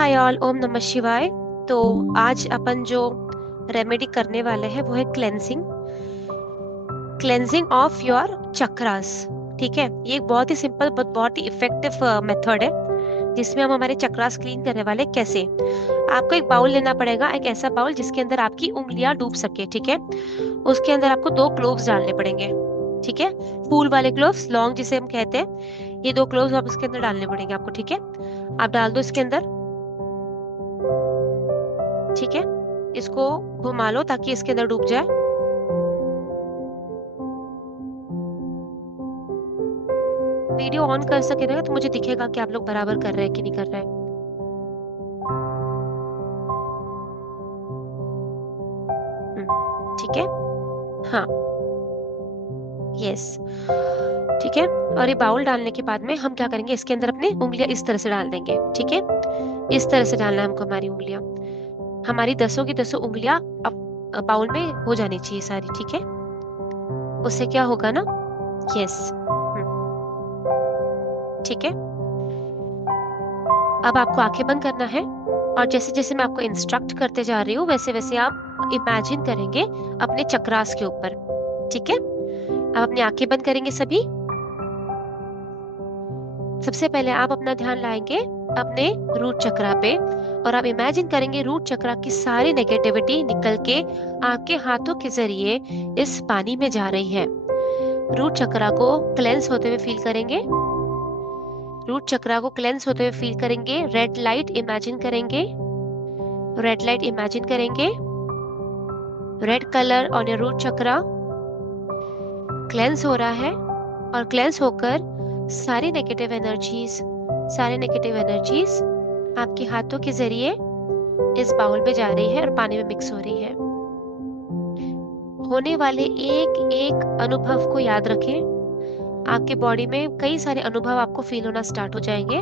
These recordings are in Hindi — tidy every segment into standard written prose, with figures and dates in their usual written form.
हाय ऑल, ओम नमः शिवाय। तो आज अपन जो रेमेडी करने वाले हैं वो है क्लेंजिंग ऑफ योर चक्रास। ठीक है, ये एक बहुत ही सिंपल बट बहुत ही इफेक्टिव मेथड है जिसमें हम हमारे चक्रास क्लीन करने वाले हैं। कैसे? आपको एक बाउल लेना पड़ेगा, एक ऐसा बाउल जिसके अंदर आपकी उंगलियां डूब सके। ठीक है, उसके अंदर आपको 2 ग्लोव्स डालने पड़ेंगे। ठीक है, फूल वाले ग्लोव्स, लॉन्ग जिसे हम कहते हैं, ये 2 ग्लोव्स आप इसके अंदर डालने पड़ेंगे आपको। ठीक है, आप डाल दो इसके अंदर। ठीक है, इसको घुमा लो ताकि इसके अंदर डूब जाए। वीडियो ऑन कर सके ना तो मुझे दिखेगा कि आप लोग बराबर कर रहे हैं कि नहीं कर रहे हैं। ठीक है, हाँ, यस, ठीक है। और ये बाउल डालने के बाद में हम क्या करेंगे, इसके अंदर अपनी उंगलियां इस तरह से डाल देंगे। ठीक है, इस तरह से डालना है हमको हमारी उंगलियां। हमारी 10 की 10 उंगलियां अब बाउल में हो जानी चाहिए सारी। ठीक है, उससे क्या होगा ना, यस, ठीक है। अब आपको आंखें बंद करना है और जैसे जैसे मैं आपको इंस्ट्रक्ट करते जा रही हूँ वैसे वैसे आप इमेजिन करेंगे अपने चक्रास के ऊपर। ठीक है, अब अपनी आंखें बंद करेंगे सभी। सबसे पहले आप अपना ध्यान लाएंगे अपने रूट चक्रा पे और आप इमेजिन करेंगे रूट चक्रा की सारी नेगेटिविटी निकल के आपके हाथों के जरिए इस पानी में जा रही है। रूट चक्रा को क्लेंस होते हुए फील करेंगे। रूट चक्रा को क्लेंस होते हुए फील करेंगे। रेड लाइट इमेजिन करेंगे। रेड लाइट इमेजिन करेंगे। Red colour on your root chakra cleanse हो रहा है और क्लेंस होकर सारी नेगेटिव एनर्जीज आपके हाथों के जरिए इस बाउल में जा रही है और पानी में मिक्स हो रही है। होने वाले एक एक अनुभव को याद रखें। आपके बॉडी में कई सारे अनुभव आपको फील होना स्टार्ट हो जाएंगे।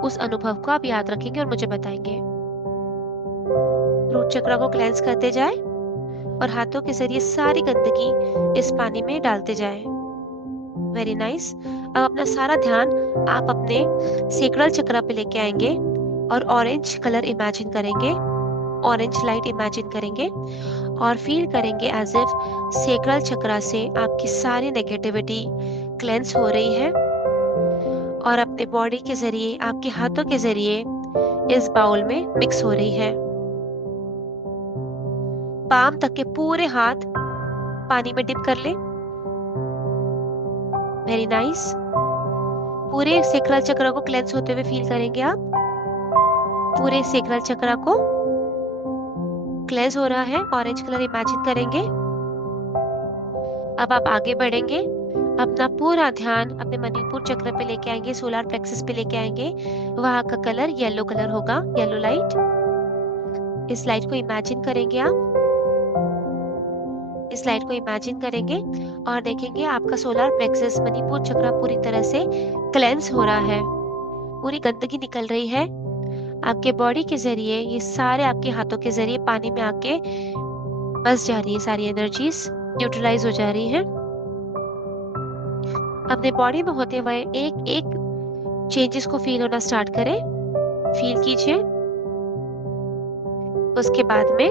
उस अनुभव को आप याद रखेंगे और मुझे बताएंगे। रूट चक्र को क्लेंस करते जाए और हाथों के जरिए सारी गंदगी इस पानी में डालते जाए। Very nice. अब अपना सारा ध्यान आप अपने सेक्रल चक्र पे लेके आएंगे और ऑरेंज कलर इमेजिन करेंगे। ऑरेंज लाइट इमेजिन करेंगे और फील करेंगे एज इफ सेक्रल चक्र से आपकी सारी नेगेटिविटी क्लेंस हो रही है और अपने बॉडी के जरिए, आपके हाथों के जरिए इस बाउल में मिक्स हो रही है। पाम तक के पूरे हाथ पानी में डिप कर ले। Very nice. पूरे सेक्रल चक्र को क्लेंस होते हुए फील करेंगे आप। पूरे सेक्रल चक्र को क्लेंस हो रहा है, ऑरेंज कलर इमेजिन करेंगे। अब आप आगे बढ़ेंगे, अपना पूरा ध्यान अपने मणिपुर चक्र पे लेके आएंगे, सोलर प्लेक्सस पे लेके आएंगे। वहां का कलर येलो कलर होगा, येलो लाइट। इस लाइट को इमेजिन करेंगे आप। इस लाइट को इमेजिन करेंगे और देखेंगे आपका सोलर प्लेक्सस, मणिपुर चक्र पूरी तरह से क्लेंस हो रहा है। पूरी गंदगी निकल रही है आपके बॉडी के जरिए। ये सारे आपके हाथों के जरिए पानी में आके बस जा रही है। सारी एनर्जीज न्यूट्रलाइज हो जा रही है। अपने बॉडी में होते हुए एक एक चेंजेस को फील होना स्टार्ट करें। फील कीजिए। उसके बाद में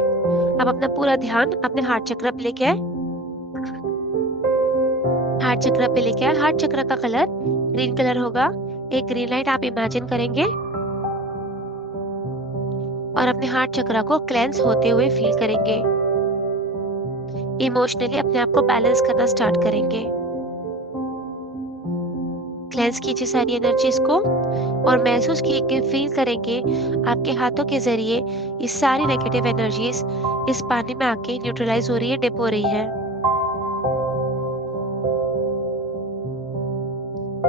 अब अपना पूरा ध्यान अपने हार्ट चक्र पे लेके आए। हार्ट चक्र पे लेके आए। हार्ट चक्र का कलर ग्रीन कलर होगा। एक ग्रीन लाइट आप इमेजिन करेंगे और अपने हार्ट चक्र को क्लेंस होते हुए फील करेंगे। इमोशनली अपने आप को बैलेंस करना स्टार्ट करेंगे। क्लेंस कीजिए सारी एनर्जीज को और महसूस कीजिए, फील करेंगे आपके हाथों के जरिए ये सारी नेगेटिव एनर्जीज इस पानी में आके न्यूट्रलाइज हो रही है, डिप हो रही है।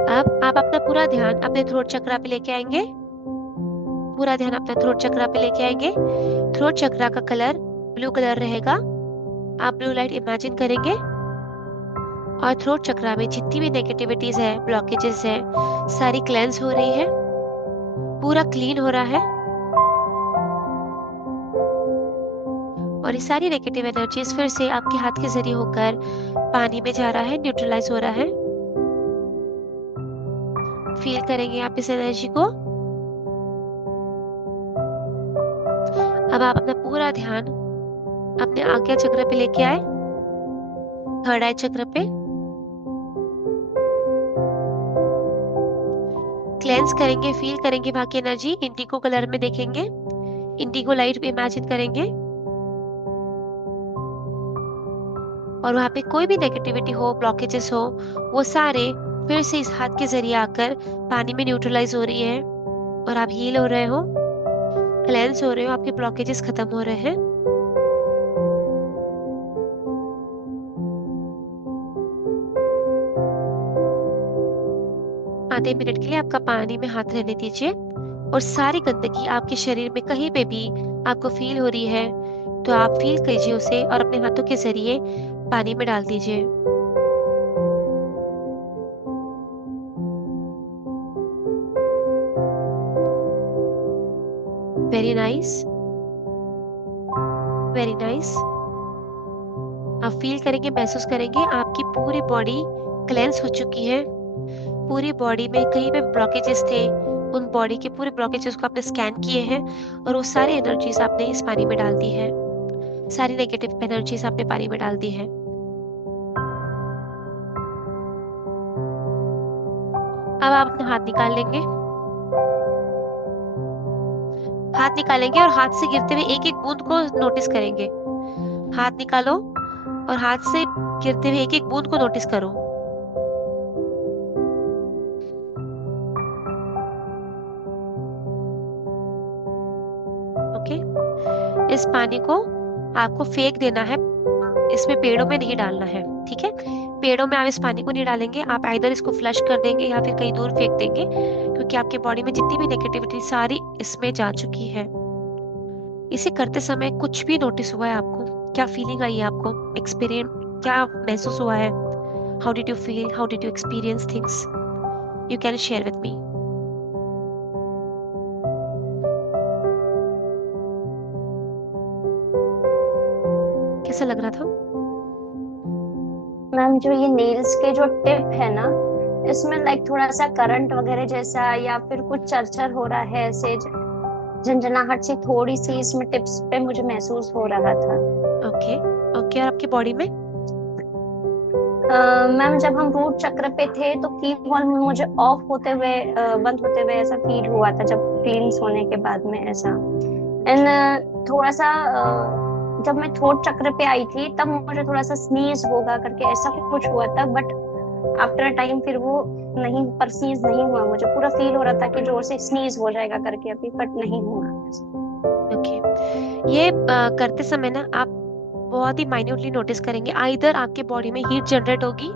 अब आप अपना पूरा ध्यान अपने थ्रोट चक्र पे लेके आएंगे। पूरा ध्यान अपना थ्रोट चक्र पे लेके आएंगे। थ्रोट चक्र का कलर ब्लू कलर रहेगा। आप ब्लू लाइट इमेजिन करेंगे और थ्रोट चक्र में जितनी भी नेगेटिविटीज है, ब्लॉकेजेस है, सारी क्लेंस हो रही है, पूरा क्लीन हो रहा है और ये सारी नेगेटिव एनर्जीज फिर से आपके हाथ के जरिए होकर पानी में जा रहा है, न्यूट्रलाइज हो रहा है। फील करेंगे आप इस एनर्जी को। अब आप अपना पूरा ध्यान अपने आज्ञा चक्र पे लेके आए, थर्ड आई चक्र पे। क्लेंस करेंगे, फील करेंगे वहां की एनर्जी, इंडिगो कलर में देखेंगे, इंडिगो लाइट भी इमेजिन करेंगे, और वहां पे कोई भी नेगेटिविटी हो, ब्लॉकेजेस हो, वो सारे फिर से इस हाथ के जरिए आकर पानी में न्यूट्रलाइज हो रही है, और आप हील हो रहे हो, क्लेंस हो रहे हो, आपके ब्लॉकेजेस खत्म हो रहे हैं। आधे मिनट के लिए आपका पानी में हाथ रहने दीजिए, और सारी गंदगी आपके शरीर में कहीं पे भी आपको फील हो रही है तो आप फील कीजिए उसे, और अपने हाथों के जरिए पानी में डाल दीजिए। Very nice, very nice. आप फील करेंगे, महसूस करेंगे आपकी पूरी बॉडी क्लेंस हो चुकी है। पूरी बॉडी में कहीं पे ब्लॉकेजेस थे, उन बॉडी के पूरे ब्लॉकेजेस को आपने स्कैन किए हैं, और वो सारी एनर्जीज आपने इस पानी में डाल दी है, सारी नेगेटिव एनर्जीज आपने पानी में डाल दी है। अब आप अपना हाथ निकाल लेंगे, हाथ निकालेंगे और हाथ से गिरते हुए एक एक बूंद को नोटिस करेंगे। हाथ निकालो और हाथ से गिरते हुए एक एक बूंद को नोटिस करो। ओके, इस पानी को आपको फेंक देना है, इसमें पेड़ों में नहीं डालना है, ठीक है? पेड़ों में आप इस पानी को नहीं डालेंगे, आप आइदर इसको फ्लश कर देंगे या फिर कहीं दूर फेंक देंगे, क्योंकि आपके बॉडी में जितनी भी नेगेटिविटी सारी इसमें जा चुकी है। इसे करते समय कुछ भी नोटिस हुआ है आपको? क्या फीलिंग आई है आपको? एक्सपीरियंस क्या महसूस हुआ है? How did you feel? How did you experience things? You can share with me. कैसा लग रहा था? मैम जो ये नेल्स के जो टिप है ना, इसमें लाइक थोड़ा सा करंट वगैरह जैसा या फिर कुछ चरचर हो रहा है, ऐसे झंझनाहट सी थोड़ी सी इसमें टिप्स पे मुझे महसूस हो रहा था। ओके ओके, और आपकी बॉडी में? मैम जब हम रूट चक्र पे थे तो की वॉल में मुझे ऑफ होते हुए बंद होते हुए ऐसा फील हुआ था, जब क्लींस होने के बाद में ऐसा। एंड थोड़ा सा जब मैं थ्रोट चक्र पे आई थी तब मुझे थोड़ा सा स्नीज होगा करके ऐसा कुछ हुआ था, बट आफ्टर टाइम फिर वो नहीं, परसीज नहीं हुआ। मुझे पूरा फील हो रहा था कि जोर से स्नीज हो जाएगा करके अभी, बट नहीं हुआ। ओके, ये करते समय ना आप बहुत ही माइन्यूटली नोटिस करेंगे, आइदर आपके बॉडी में हीट जनरेट होगी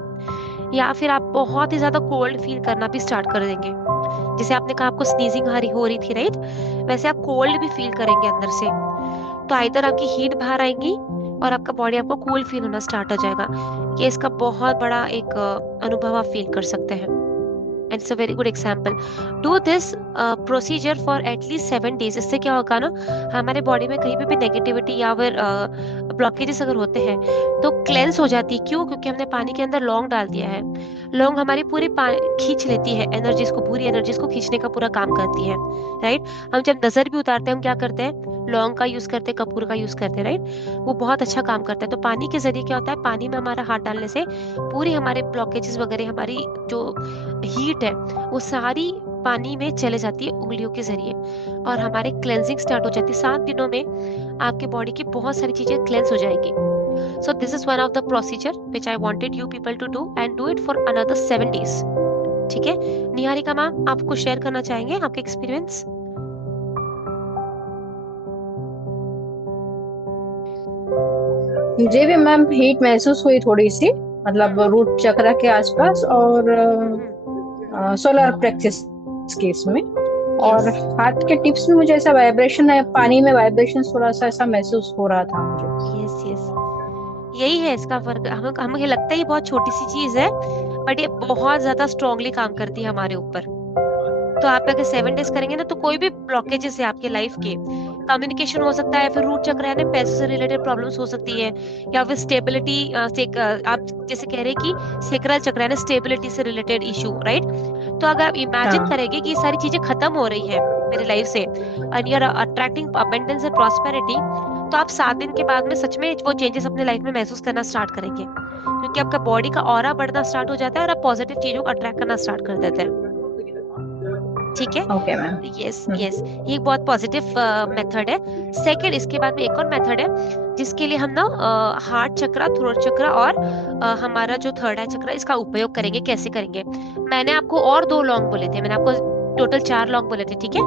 या फिर आप बहुत ही ज्यादा कोल्ड फील करना भी स्टार्ट कर देंगे। जैसे आपने कहा आपको स्नीजिंग हो रही थी, राइट? वैसे आप कोल्ड भी फील करेंगे अंदर से। तो आइदर आपकी हीट बाहर आएगी और आपका बॉडी आपको कूल फील होना स्टार्ट हो जाएगा। ये इसका बहुत बड़ा एक अनुभव आप फील कर सकते हैं। And it's a very good example. Do this procedure for at least 7 days। इससे क्या होगा ना, हमारे बॉडी में कहीं पे भी नेगेटिविटी या फिर ब्लॉकेजेस अगर होते हैं तो क्लेंस हो जाती है। क्यों? क्योंकि हमने पानी के अंदर लौंग डाल दिया है। लौंग हमारी पूरी खींच लेती है एनर्जीज को, पूरी एनर्जीज को खींचने का पूरा काम करती है, राइट? हम जब नजर भी उतारते हैं हम क्या करते हैं? लौंग का यूज करते हैं, कपूर का यूज करते हैं, राइट? वो बहुत अच्छा काम करता है। तो पानी के जरिए क्या होता है, पानी में हमारा हाथ डालने से पूरी हमारे ब्लॉकेजेस वगैरह, हमारी जो हीट है वो सारी पानी में चले जाती है उंगलियों के जरिए, और हमारे क्लेंजिंग स्टार्ट हो जाती है। 7 दिनों में आपके बॉडी की बहुत सारी चीजें क्लेंस हो जाएगी। So this is one of the procedure which I wanted you people to do, and do it for another 7 days. ठीक है? निहारिका मैम, आप कुछ शेयर करना चाहेंगे आपके एक्सपीरियंस? मुझे भी मैम हीट महसूस हुई थोड़ी सी, मतलब रूट चक्र के आसपास और सोलर प्लेक्सस के इसमें। और हाथ के टिप्स में मुझे ऐसा वाइब्रेशन है, पानी में वाइब्रेशन थोड़ा सा ऐसा महसूस हो रहा था मुझे। यस यस, यही है इसका फर्क। हमें लगता है ये बहुत छोटी सी चीज है, बट ये बहुत ज्यादा स्ट्रांगली काम करती है हमारे ऊपर। तो आप अगर 7 days करेंगे ना, तो कोई भी ब्लॉकेजेस है आपके लाइफ के, कम्युनिकेशन हो सकता है, फिर रूट चक्र है ना, पैसे से रिलेटेड प्रॉब्लम्स हो सकती है, या फिर स्टेबिलिटी से, आप जैसे कह रहे हैं कि सेक्रल चक्र है ना, स्टेबिलिटी से रिलेटेड इशू, राइट? तो अगर आप इमेजिन हाँ करेंगे कि ये सारी चीजें खत्म हो रही है मेरे लाइफ से and you are attracting abundance and prosperity, तो आप 7 दिन के बाद में सच में वो चेंजेस अपने लाइफ में महसूस करना स्टार्ट करेंगे, क्योंकि आपका बॉडी का ऑरा बढ़ना स्टार्ट हो जाता है और आप पॉजिटिव चीजों को अट्रैक्ट करना स्टार्ट कर देते हैं। ठीक है। Okay ma'am. यस यस, ये एक बहुत पॉजिटिव मेथड है। सेकंड, इसके बाद में एक और मेथड है जिसके लिए हम ना हार्ट चक्रा, थ्रोट चक्रा और हमारा जो थर्ड आई चक्रा, इसका उपयोग करेंगे। कैसे करेंगे? मैंने आपको और 2 लॉन्ग बोले थे, मैंने आपको टोटल 4 लॉन्ग बोले थे, ठीक है?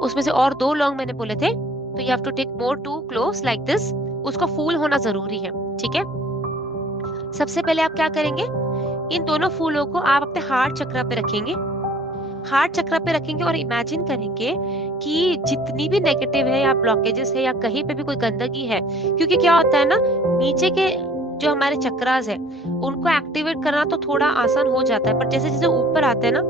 उसमें से और 2 लॉन्ग मैंने बोले थे, तो you have to take more 2 cloves like this. उसका फूल होना जरूरी है, ठीक है? सबसे पहले आप क्या करेंगे, इन दोनों फूलों को आप अपने हार्ट चक्रा पे रखेंगे, हार्ट चक्र पे रखेंगे और इमेजिन करेंगे कि जितनी भी नेगेटिव है या ब्लॉकेजेस है या कहीं पे भी कोई गंदगी है, क्योंकि क्या होता है ना, नीचे के जो हमारे चक्रास है उनको एक्टिवेट करना तो थोड़ा आसान हो जाता है, पर जैसे जैसे ऊपर आते हैं ना,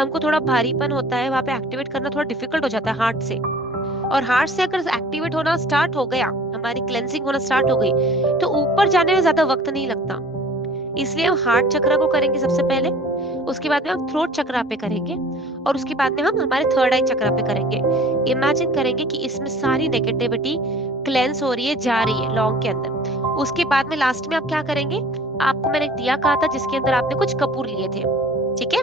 हमको थोड़ा भारीपन होता है, वहां पे एक्टिवेट करना थोड़ा डिफिकल्ट हो जाता है हार्ट से। और हार्ट से अगर एक्टिवेट होना स्टार्ट हो गया, हमारी क्लेंजिंग होना स्टार्ट हो गई, तो ऊपर जाने में ज्यादा वक्त नहीं लगता। इसलिए हम हार्ट चक्र को करेंगे सबसे पहले, उसके बाद में हम थ्रोट चक्रा पे करेंगे और उसके बाद में हम हमारे थर्ड आई चक्रा पे करेंगे। इमेजिन करेंगे कि इसमें सारी नेगेटिविटी क्लेंस हो रही है, जा रही है लौंग के अंदर। उसके बाद में लास्ट में आप क्या करेंगे, आपको मैंने एक दिया कहा था जिसके अंदर आपने कुछ कपूर लिए थे, ठीक है?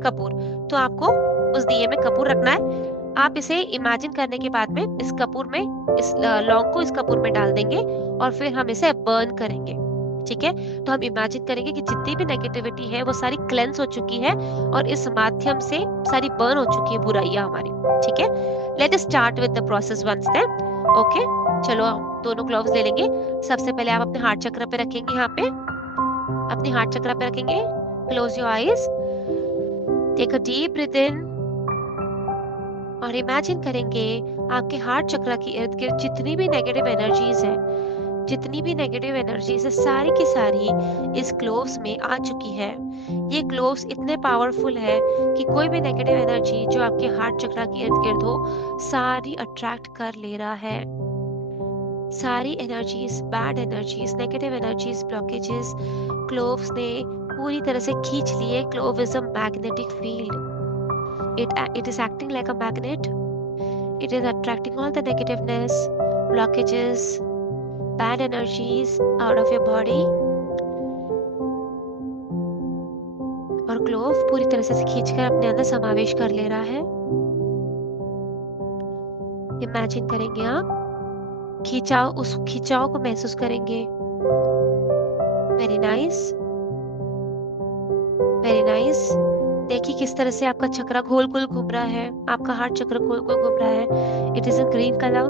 कपूर, तो आपको उस दिए में कपूर रखना है। आप इसे इमेजिन करने के बाद में इस कपूर में, इस लौंग को इस कपूर में डाल देंगे और फिर हम इसे बर्न करेंगे, ठीक है? तो हम इमेजिन करेंगे कि जितनी भी नेगेटिविटी है वो सारी क्लेंस हो चुकी है और इस माध्यम से सारी बर्न हो चुकी है बुराइयां हमारी, ठीक है? Let us start with the process once then. Okay, चलो दोनों ग्लोव्स ले लेंगे। सबसे पहले आप अपने हार्ट चक्र पे रखेंगे, यहाँ पे अपने हार्ट चक्र पे रखेंगे। Close your eyes, take a deep breath in और इमेजिन करेंगे आपके हार्ट चक्र की इर्द गिर्द जितनी भी नेगेटिव एनर्जीज है, जितनी भी नेगेटिव एनर्जीज है, सारी की सारी इस ग्लोव्स में आ चुकी है। ये ग्लोव्स इतने पावरफुल है कि कोई भी नेगेटिव एनर्जी जो आपके हार्ट चक्र के इर्द गिर्द हो, सारी अट्रैक्ट कर ले रहा है। सारी energies, bad energies, negative energies, blockages gloves ने पूरी तरह से खींच लिए। Glove is a magnetic field, it is acting like a magnet. It is attracting all the negativeness, blockages, bad energies out of your body. और ग्लोव पूरी तरह से खींचकर अपने अंदर समावेश कर ले रहा है। इमेजिन करेंगे आप खिंचाव, उस खिंचाव को महसूस करेंगे। Very nice, very nice. देखिए किस तरह से आपका चक्र गोल गोल घूम रहा है, आपका हार्ट चक्र गोल गोल घूम रहा है। It is in green colour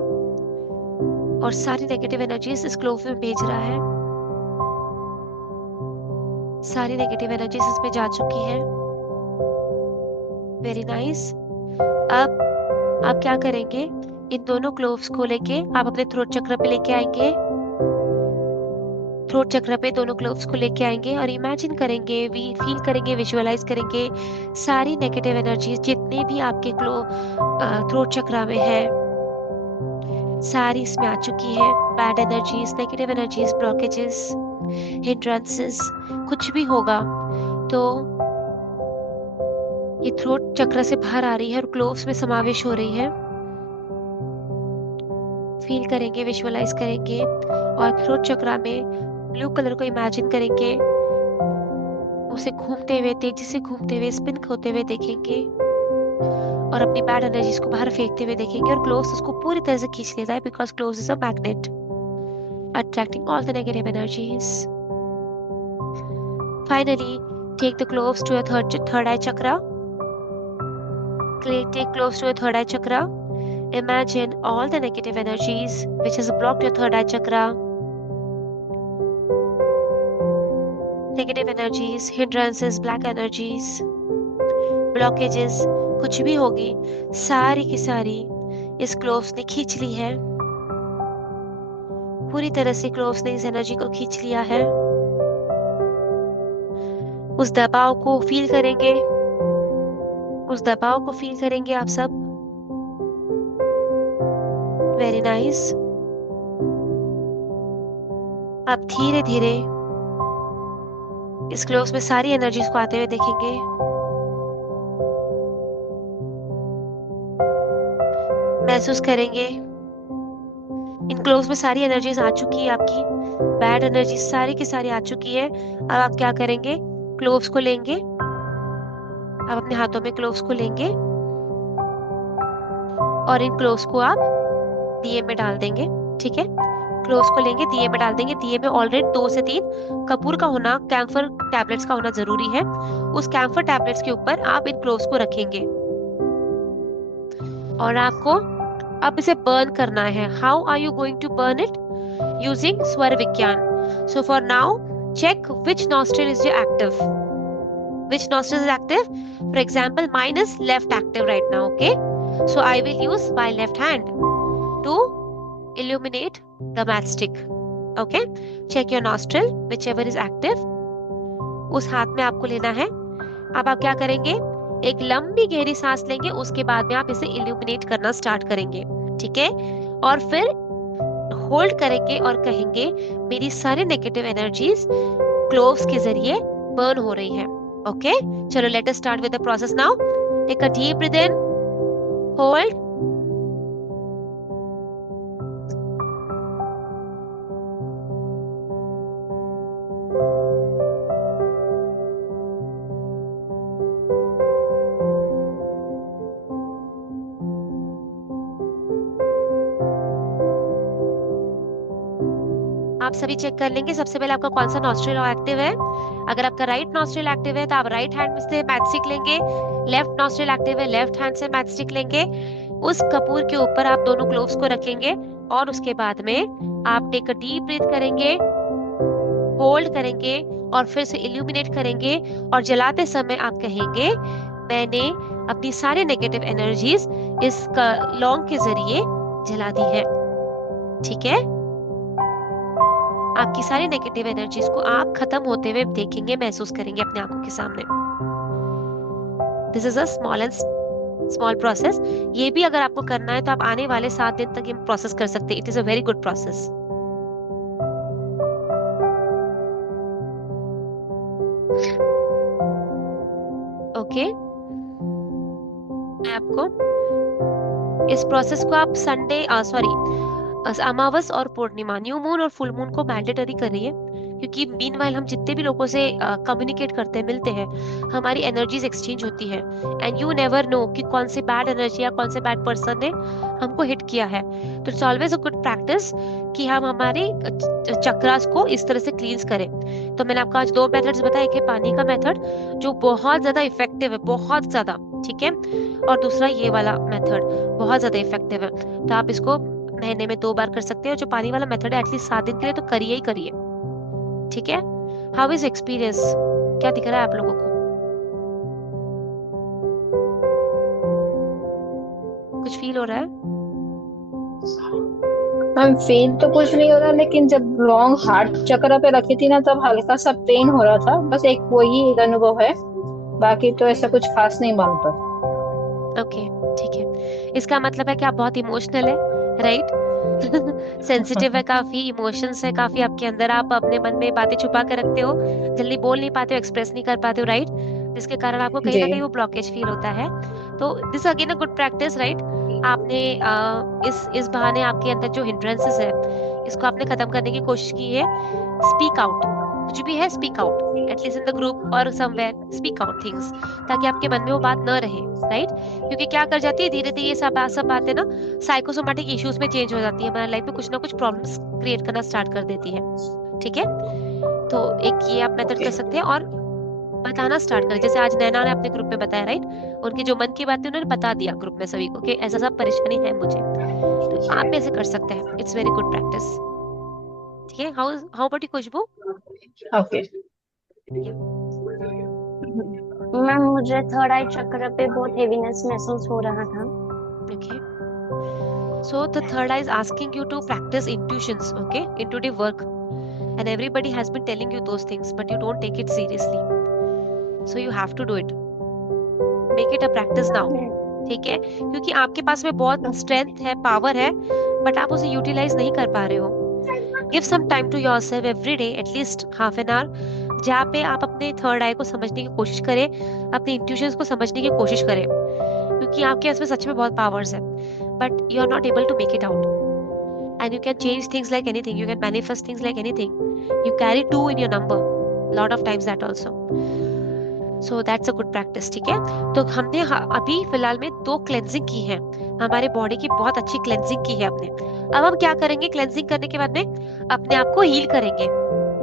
और सारी नेगेटिव एनर्जीज इस ग्लोव में भेज रहा है। सारी नेगेटिव एनर्जीज इसमें जा चुकी है। Very nice. अब आप क्या करेंगे, इन दोनों ग्लोव्स को लेके आप अपने थ्रोट चक्र पे लेके आएंगे। थ्रोट चक्र पे दोनों ग्लोव्स को लेके आएंगे और इमेजिन करेंगे, फील करेंगे, विजुअलाइज करेंगे सारी नेगेटिव एनर्जीज जितनी भी आपके थ्रोट चक्र में है, सारी इसमें आ चुकी है। Bad energies, negative energies, blockages, hindrances, कुछ भी होगा तो ये थ्रोट चक्र से बाहर आ रही है और ग्लोव्स में समावेश हो रही है। फील करेंगे, विजुअलाइज करेंगे और थ्रोट चक्र में ब्लू कलर को इमेजिन करेंगे, उसे घूमते हुए, तेजी से घूमते हुए, स्पिन होते हुए देखेंगे और अपनी बैड एनर्जीज को बाहर फेंकते हुए देखेंगे और ग्लोव्स उसको पूरी तरह से खींच लेता है, because gloves is a magnet attracting all the negative energies. Finally, take the gloves to your third eye chakra. Take gloves to your third eye chakra. Imagine all the negative energies which has blocked your third eye chakra. Negative energies, hindrances, black energies, blockages, कुछ भी होगी, सारी की सारी इस ग्लोव्स ने खींच ली है। पूरी तरह से ग्लोव्स ने इस एनर्जी को खींच लिया है। उस दबाव को फील करेंगे, उस दबाव को फील करेंगे आप सब। Very nice. अब धीरे धीरे इस ग्लोव्स में सारी एनर्जीज को आते हुए देखेंगे। महसूस करेंगे इन क्लोव्स में सारी एनर्जीज आ चुकी है, आपकी बैड एनर्जी सारी की सारी आ चुकी है। अब आप क्या करेंगे, क्लोव्स को लेंगे, आप अपने हाथों में क्लोव्स को लेंगे और इन क्लोव्स को आप दिए में डाल देंगे। ठीक है, क्लोव्स को लेंगे, दिए में डाल देंगे। दिए में ऑलरेडी 2 से 3 कपूर का होना, कैम्फर टैबलेट्स का होना जरूरी है। उस कैम्फर टैबलेट्स के ऊपर आप इन क्लोव्स को रखेंगे और आपको अब इसे बर्न करना है। How are you going to burn it? Using swar vigyan. So for now check which nostril is your active. Which nostril is active? For example, mine is left active right now. Okay, so I will use my left hand to illuminate the matchstick. Okay, check your nostril, whichever is active. उस हाथ में आपको लेना है। अब आप क्या करेंगे, एक लंबी गहरी सांस लेंगे, उसके बाद में आप इसे इल्यूमिनेट करना स्टार्ट करेंगे। ठीक है, और फिर होल्ड करेंगे और कहेंगे मेरी सारी नेगेटिव एनर्जीज क्लोव्स के जरिए बर्न हो रही है। ओके, चलो let us start with the process now. Take a deep breath in, hold, आप सभी चेक कर लेंगे सबसे पहले आपका कौन सा नॉस्ट्रिल एक्टिव है। अगर आपका राइट नॉस्ट्रिल एक्टिव है तो आप राइट हैंड से मैचस्टिक लेंगे, लेफ्ट नॉस्ट्रिल एक्टिव है लेफ्ट हैंड से मैचस्टिक लेंगे। उस कपूर के ऊपर आप दोनों क्लोव्स को रखेंगे और उसके बाद में आप टेक अ डीप ब्रीथ करेंगे, होल्ड करेंगे और फिर से इल्यूमिनेट करेंगे और जलाते समय आप कहेंगे मैंने अपनी सारी नेगेटिव एनर्जीज इस लौंग के जरिए जला दी है। ठीक है, आपकी सारी नेगेटिव एनर्जीज को आप खत्म होते हुए देखेंगे, महसूस करेंगे अपने आंखों के सामने। This is a small process. ये भी अगर आपको करना है तो आप आने वाले 7 दिन तक ये प्रोसेस कर सकते हैं। It is a very good process. Okay, आपको इस प्रोसेस को आप संडे अमावस और पूर्णिमा, न्यू मून और फुल मून को मैंडेटरी करिए, क्योंकि मीनवाइल हम जितने भी लोगों से कम्युनिकेट करते हैं, मिलते हैं, हमारी एनर्जीज एक्सचेंज होती है एंड यू नेवर नो कि कौन से बैड एनर्जी या कौन से बैड पर्सन ने हमको हिट किया है। तो it's always a good practice कि हम हमारे चक्रास को इस तरह से क्लींस करें। तो मैंने आपको आज 2 मेथड्स बताए, एक है पानी का मेथड जो बहुत ज्यादा इफेक्टिव है, बहुत ज्यादा। ठीक है, और दूसरा ये वाला मेथड बहुत ज्यादा इफेक्टिव है। तो आप इसको महीने में 2 बार कर सकते हो। जो पानी वाला मेथड है एटलीस्ट 7 दिन के लिए तो करिए ही करिए। ठीक है, हाउ इज एक्सपीरियंस, क्या दिख रहा है आप लोगों को? कुछ फील हो रहा है? मैम फील तो कुछ नहीं हो रहा, लेकिन जब लॉन्ग हार्ट चक्र पे रखी थी ना तब हल्का सा पेन हो रहा था, बस एक वही एक अनुभव है, बाकी तो ऐसा कुछ खास नहीं मानता। ओके, ठीक है, इसका मतलब है कि आप बहुत इमोशनल है, राइट? सेंसिटिव है, काफी इमोशंस है काफी आपके अंदर, आप अपने मन में बातें छुपा के रखते हो, जल्दी बोल नहीं पाते हो, एक्सप्रेस नहीं कर पाते हो, राइट? जिसके कारण आपको कहीं ना जी। कहीं वो ब्लॉकेज फील होता है। तो this again a good practice, right? आपने इस बहाने आपके अंदर जो हिंड्रेंसेस है इसको आपने खत्म करने की कोशिश की है। स्पीक आउट, कुछ भी है speak out, at least in the group और समवेयर स्पीक आउट थिंग्स, ताकि आपके मन में वो बात न रहे, राइट? क्योंकि क्या कर जाती है धीरे धीरे ये सब बातें ना साइकोसोमैटिक इश्यूज में चेंज हो जाती है, हमारी लाइफ में कुछ ना कुछ प्रॉब्लम्स क्रिएट करना स्टार्ट कर देती है। ठीक है, तो एक ये आप मेथड कर सकते हैं और बताना स्टार्ट करें, जैसे आज नैना ने अपने ग्रुप में बताया, राइट? उनकी जो मन की बात है उन्होंने बता दिया ग्रुप में सभी को कि ऐसा सब परेशानी है मुझे, तो आप भी ऐसे कर सकते हैं। It's very good practice. ठीक है, how about you Khushboo? Okay ma'am मुझे थर्ड आई चक्र पे बहुत हेवीनेस महसूस हो रहा था। Okay. So the third eye is asking you to practice intuitions, okay, intuitive work, and everybody has been telling you those things, but you don't take it seriously. So you have to do it. Make it a practice now. ठीक है, क्योंकि आपके पास में बहुत स्ट्रेंथ है, पावर है, बट आप उसे यूटिलाइज नहीं कर पा रहे हो। Give some time to yourself every day, at least half an hour, जहाँ पे आप अपने थर्ड आई को समझने की कोशिश करें, अपने इंट्यूशंस को समझने की कोशिश करें, क्योंकि आपके पास में सच में बहुत पावर्स है, but you are not able to make it out. And you can change things like anything. You can manifest things like anything. You carry 2 in your number. Lot of times that also. So that's a good practice. ठीक है, तो हमने अभी फिलहाल में 2 क्लेंजिंग की है, हमारे बॉडी की बहुत अच्छी क्लेंजिंग की है हमने। अब हम क्या करेंगे, क्लेंजिंग करने के बाद में अपने आप को हील करेंगे,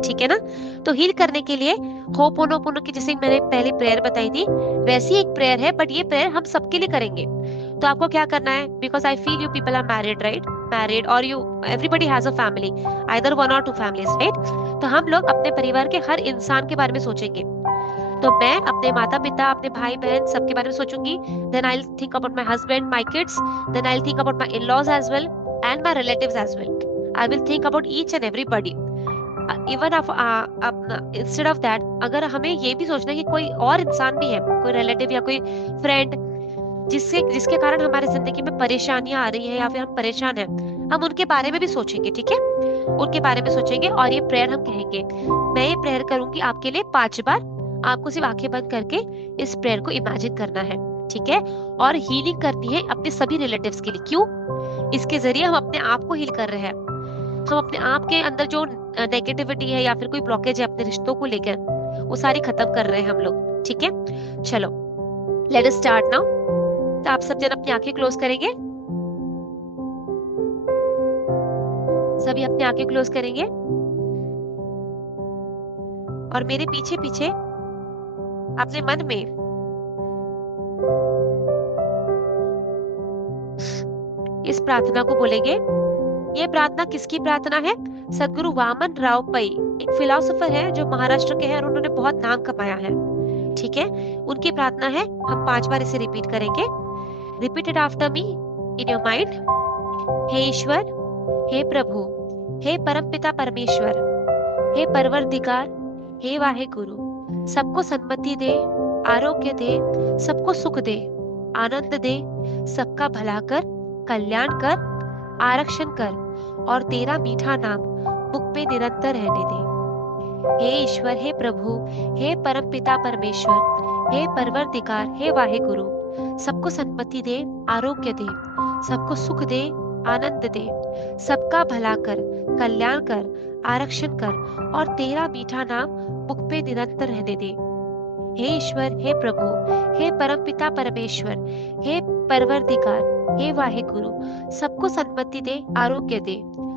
ठीक है ना। तो हील करने के लिए होपोनोपोनो की, जैसे मैंने पहले प्रेयर बताई थी, वैसी एक प्रेयर है, बट ये प्रेयर हम सबके लिए करेंगे। तो आपको क्या करना है, because I feel you people are married, right, married, और you everybody has a family, either 1 or 2 families, right. तो हम लोग अपने परिवार के हर इंसान के बारे में सोचेंगे। तो मैं अपने माता पिता, अपने भाई बहन, सबके बारे में सोचूंगी। Then I will think about my husband, my kids, then I will think about my in-laws as well and my relatives as well. I will think about each and everybody. Even instead of that, अगर हमें ये भी सोचना है कि कोई और इंसान भी है, कोई रिलेटिव या कोई फ्रेंड, जिसके कारण हमारी जिंदगी में परेशानियां आ रही है या फिर हम परेशान हैं, हम उनके बारे में भी सोचेंगे, ठीक है, उनके बारे में सोचेंगे। और ये प्रेयर हम कहेंगे। मैं ये प्रेयर करूंगी आपके लिए 5 बार। आपको सिर्फ आंखें बंद करके इस प्रेयर को इमेजिन करना है, ठीक है। और हीलिंग करनी है अपने सभी रिलेटिव्स के लिए। क्यों? इसके जरिए हम अपने आप को हील कर रहे हैं। हम अपने आप के अंदर जो नेगेटिविटी है या फिर कोई ब्लॉकेज है अपने रिश्तों को लेकर, वो सारी खत्म कर रहे हैं हम लोग, ठीक है। चलो, लेट अस स्टार्ट नाउ। तो आप सब जन अपनी आंखें क्लोज करेंगे, सभी अपनी आंखें क्लोज करेंगे और मेरे पीछे पीछे अपने मन में इस प्रार्थना को बोलेंगे। ये प्रार्थना किसकी प्रार्थना है? सदगुरु वामन राव पै, एक फिलोसोफर है जो महाराष्ट्र के हैं और उन्होंने बहुत नाम कमाया है, ठीक है। उनकी प्रार्थना है। हम 5 बार इसे रिपीट करेंगे। Repeat it after me in your mind. हे ईश्वर, हे प्रभु, हे परमपिता परमेश्वर, हे परवरदिगार, हे वाहे गुरु, सबको सन्मति दे, आरोग्य दे, सबको सुख दे, आनंद दे, सबका भला कर, कल्याण कर, आरक्षण कर और तेरा मीठा नाम मुख पे निरंतर रहने दे। हे ईश्वर, हे प्रभु, हे परमपिता परमेश्वर, हे परवरदिगार, हे वाहे गुरु, सबको सन्मति दे, आरोग्य दे, सबको सुख दे, आनंद दे, सबका भला कर, कल्याण कर, आरक्षण कर और तेरा मीठा नाम मुख पे निरंतर रहने दे। हे ईश्वर, हे प्रभु, हे परमपिता परमेश्वर, हे परवरदिगार, हे वाहे गुरु, सबको सन्मति दे, आरोग्य दे,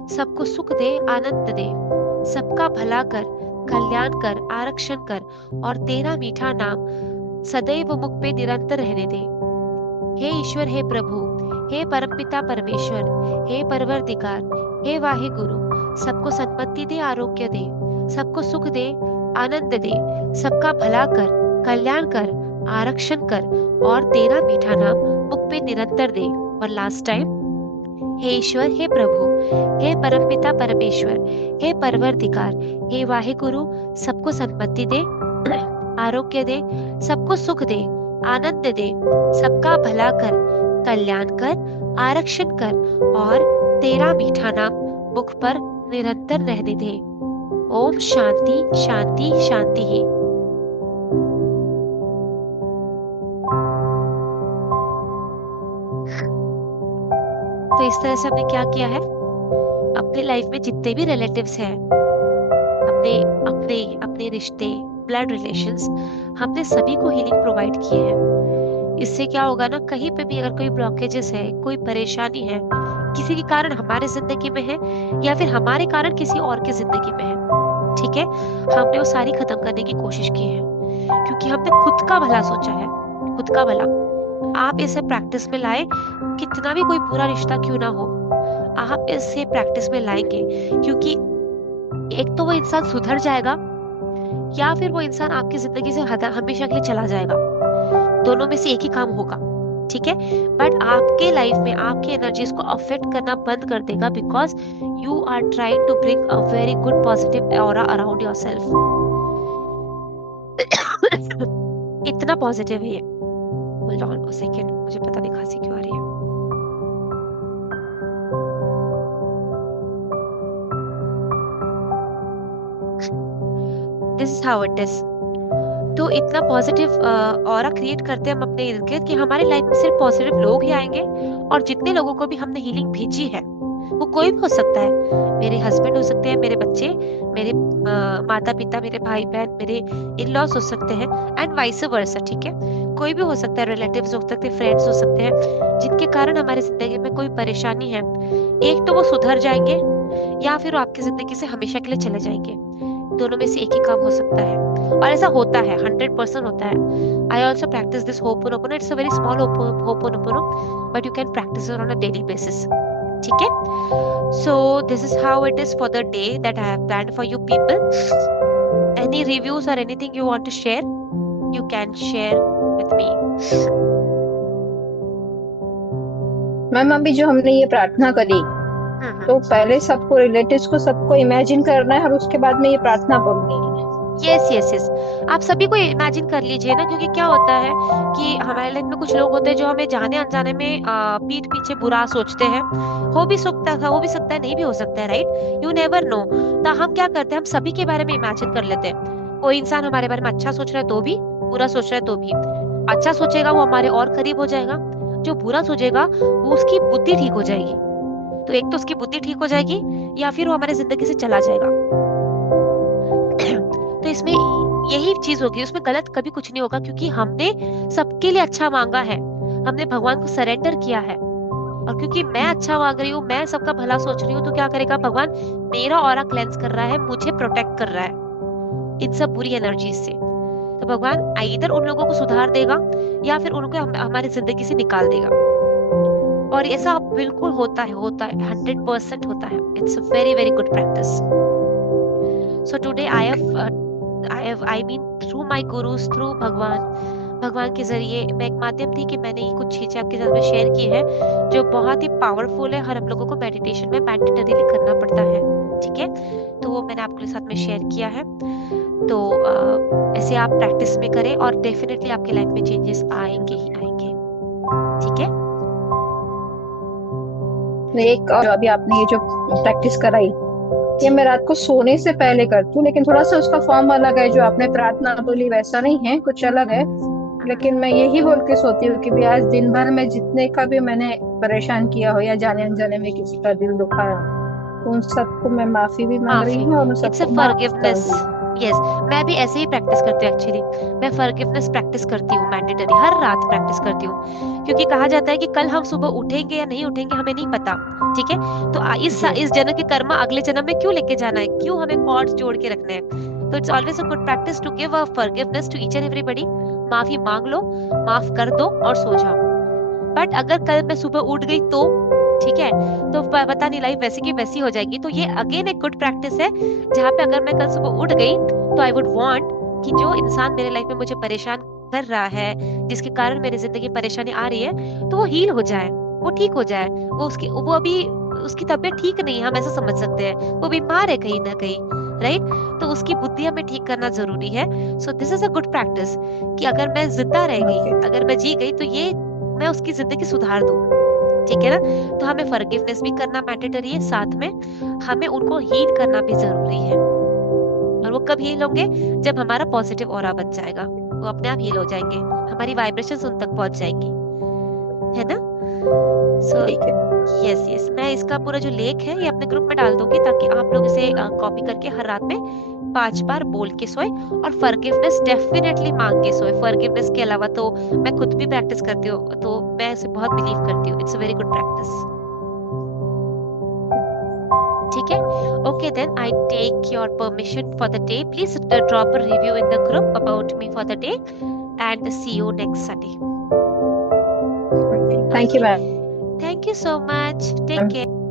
सबको सुख दे, आनंद दे, सबका भला कर, कल्याण कर, आरक्षण कर और तेरा मीठा नाम सदैव मुख पे निरंतर रहने दे। हे ईश्वर, हे प्रभु, हे परमपिता परमेश्वर, हे परवरदिगार, हे वाहे गुरु, सबको सन्मति दे, आरोग्य दे, सबको सुख दे, आनंद दे, सबका भला कर, कल्याण कर, आरक्षण कर और तेरा मीठा नाम मुख पे निरंतर दे। और लास्ट टाइम, हे ईश्वर, हे प्रभु, हे परमपिता परमेश्वर, हे परवरदिगार, हे वाहे गुरु, सबको सन्मति दे, आरोग्य दे, सबको सुख दे, आनंद दे, सबका भला कर, कल्याण कर, आरक्षण कर और तेरा मीठा नाम मुख पर निरंतर रहने दे। ओम शांति शांति शांति। तो इस तरह से हमने क्या किया है, अपनी लाइफ में जितने भी रिलेटिव्स हैं, अपने अपने अपने रिश्ते, ब्लड रिलेशंस, हमने सभी को हीलिंग प्रोवाइड की है। इससे क्या होगा ना, कहीं पे भी अगर कोई ब्लॉकेजेस है, कोई परेशानी है, किसी के कारण हमारे जिंदगी में है या फिर हमारे कारण किसी और की जिंदगी में है, ठीक है, हमने वो सारी खत्म करने की कोशिश की है, क्योंकि हमने खुद का भला सोचा है, खुद का भला। आप इसे प्रैक्टिस में लाए, कितना भी कोई बुरा रिश्ता क्यों ना हो, आप इसे प्रैक्टिस में लाएंगे, क्योंकि एक तो वो इंसान सुधर जाएगा या फिर वो इंसान आपकी जिंदगी से हमेशा के लिए चला जाएगा। दोनों में से एक ही काम होगा, ठीक है। बट आपके लाइफ में आपकी एनर्जीज को अफेक्ट करना बंद कर देगा, because you are trying to bring a very good positive aura around yourself. इतना पॉजिटिव है ये। होल्ड ऑन अ सेकंड, मुझे पता नहीं खांसी क्यों आ रही है। This is how it is. तो इतना पॉजिटिव ऑरा क्रिएट करते हैं हम अपने इर्द गिर्द कि हमारे लाइफ में सिर्फ पॉजिटिव लोग ही आएंगे और जितने लोगों को भी हमने हीलिंग भेजी है, वो कोई भी हो सकता है, मेरे हस्बैंड हो सकते हैं, मेरे बच्चे, मेरे माता पिता, मेरे भाई बहन, मेरे इन-लॉज हो सकते हैं, एंड वाइस वर्सा, ठीक है, कोई भी हो सकता है, रिलेटिव्स हो सकते हैं, फ्रेंड्स हो सकते हैं, जिनके कारण हमारी जिंदगी में कोई परेशानी है, एक तो वो सुधर जाएंगे या फिर वो आपकी जिंदगी से हमेशा के लिए चले जाएंगे। दोनों में से एक ही काम हो सकता है, और ऐसा होता है, 100% होता है। I also practice this Ho'oponopono. It's a very small Ho'oponopono, but you can practice it on a daily basis. ठीक है? So this is how it is for the day that I have planned for you people. Any reviews or anything you want to share, you can share with me. Ma'am अभी जो हमने ये प्रार्थना करी, तो पहले सबको, रिलेटिव्स को सबको इमेजिन करना है और उसके बाद में ये प्रार्थना बोलनी है। यस यस यस, आप सभी को इमेजिन कर लीजिए ना, क्योंकि क्या होता है कि हमारे लाइफ में कुछ लोग होते हैं जो हमें जाने अनजाने में पीठ पीछे बुरा सोचते हैं। हो भी सकता है, नहीं भी हो सकता है, राइट? You never know. तो हम क्या करते हैं, हम सभी के बारे में इमेजिन कर लेते हैं। कोई इंसान हमारे बारे में अच्छा सोच रहा है तो भी, बुरा सोच रहा है तो भी। अच्छा सोचेगा वो हमारे और करीब हो जाएगा, जो बुरा सोचेगा वो उसकी बुद्धि ठीक हो जाएगी। तो एक तो उसकी बुद्धि ठीक हो जाएगी, या फिर वो हमारी जिंदगी से चला जाएगा। तो इसमें यही चीज होगी, उसमें गलत कभी कुछ नहीं होगा, क्योंकि हमने सबके लिए अच्छा मांगा है, हमने भगवान को सरेंडर किया है। और क्योंकि मैं अच्छा मांग रही हूँ, मैं सबका भला सोच रही हूँ, तो क्या करेगा भगवान? मेरा ऑरा क्लेंस कर रहा है, मुझे प्रोटेक्ट कर रहा है इन सब बुरी एनर्जी से। तो भगवान आइदर उन लोगों को सुधार देगा या फिर उनको हमारी जिंदगी से निकाल देगा। और ऐसा बिल्कुल होता है 100% होता है। It's a very very good practice. So today I mean through my gurus, through भगवान के जरिए मैं एक माध्यम थी कि मैंने ये कुछ चीजें आपके साथ में शेयर की है, जो बहुत ही पावरफुल है। हर हम लोगों को मेडिटेशन में मैंडेटरीली करना पड़ता है, ठीक है? तो वो मैंने आपके साथ में शेयर किया है। तो ऐसे आप प्रैक्टिस में करें और डेफिनेटली आपके लाइफ में चेंजेस आएंगे ही आएंगे, ठीक है? एक और अभी आपने ये जो प्रैक्टिस कराई, ये मैं रात को सोने से पहले करती हूँ, लेकिन थोड़ा सा उसका फॉर्म अलग है। जो आपने प्रार्थना बोली वैसा नहीं है, कुछ अलग है। लेकिन मैं यही बोल के सोती हूँ कि भी आज दिन भर में जितने का भी मैंने परेशान किया हो या जाने अनजाने में किसी का दिल दुखाया, तो उन सबको मैं माफी भी मांग रही हूँ और उन सबको माफ कर रही हूँ। यस, मैं भी ऐसे ही प्रैक्टिस करती हूँ। एक्चुअली मैं फॉरगिवनेस प्रैक्टिस करती हूँ, मैंडेटरी हर रात प्रैक्टिस करती हूँ, क्योंकि कहा जाता है कि कल हम सुबह उठेंगे या नहीं उठेंगे हमें नहीं पता, ठीक है? तो इस जन्म के कर्म अगले जन्म में क्यों लेके जाना है, क्यों हमें कॉर्ड्स जोड़ के रखने हैं? तो it's always a good practice to give a forgiveness to each and everybody. माफी मांग लो, माफ कर दो और सो जाओ। बट अगर कल मैं सुबह उठ गई तो ठीक है, तो पता नहीं लाइफ वैसी की वैसी हो जाएगी। तो ये अगेन एक गुड प्रैक्टिस है, जहाँ पे अगर मैं कल सुबह उठ गई तो आई वुड वांट कि जो इंसान मेरे लाइफ में मुझे परेशान कर रहा है, जिसके कारण मेरी जिंदगी परेशानी आ रही है, तो वो हील हो जाए, वो ठीक हो जाए। वो अभी उसकी तबीयत ठीक नहीं है, हम ऐसा समझ सकते हैं, वो बीमार है कहीं ना कहीं, राइट? तो उसकी बुद्धि हमें ठीक करना जरूरी है। So this is a good practice कि अगर मैं जिंदा रह गई, अगर मैं जी गई, तो ये मैं उसकी जिंदगी सुधार दूं, ठीक है ना? तो हमें फॉरगिवनेस भी करना मैंडेटरी है, साथ में हमें उनको हील करना भी जरूरी है। और वो कब हील होंगे? जब हमारा पॉजिटिव ऑरा बन जाएगा, वो अपने आप हील हो जाएंगे, हमारी वाइब्रेशंस उन तक पहुंच जाएंगी, है ना? सो यस, मैं इसका पूरा जो लेख है ये अपने ग्रुप में डाल दूंगी, ताकि आप लोग इसे कॉपी करके हर रात में 5 बार बोल के सोए और फॉरगिवनेस डेफिनेटली मांग के सोए। फॉरगिवनेस के अलावा तो मैं खुद भी प्रैक्टिस करती हूँ, तो मैं इसे बहुत बिलीव करती हूँ। It's a very good practice, ठीक है? Okay, then I take your permission for the day. Please drop a review in the group about me for the day, and see you next Sunday. Thank you, ma'am. Thank you so much. Take care.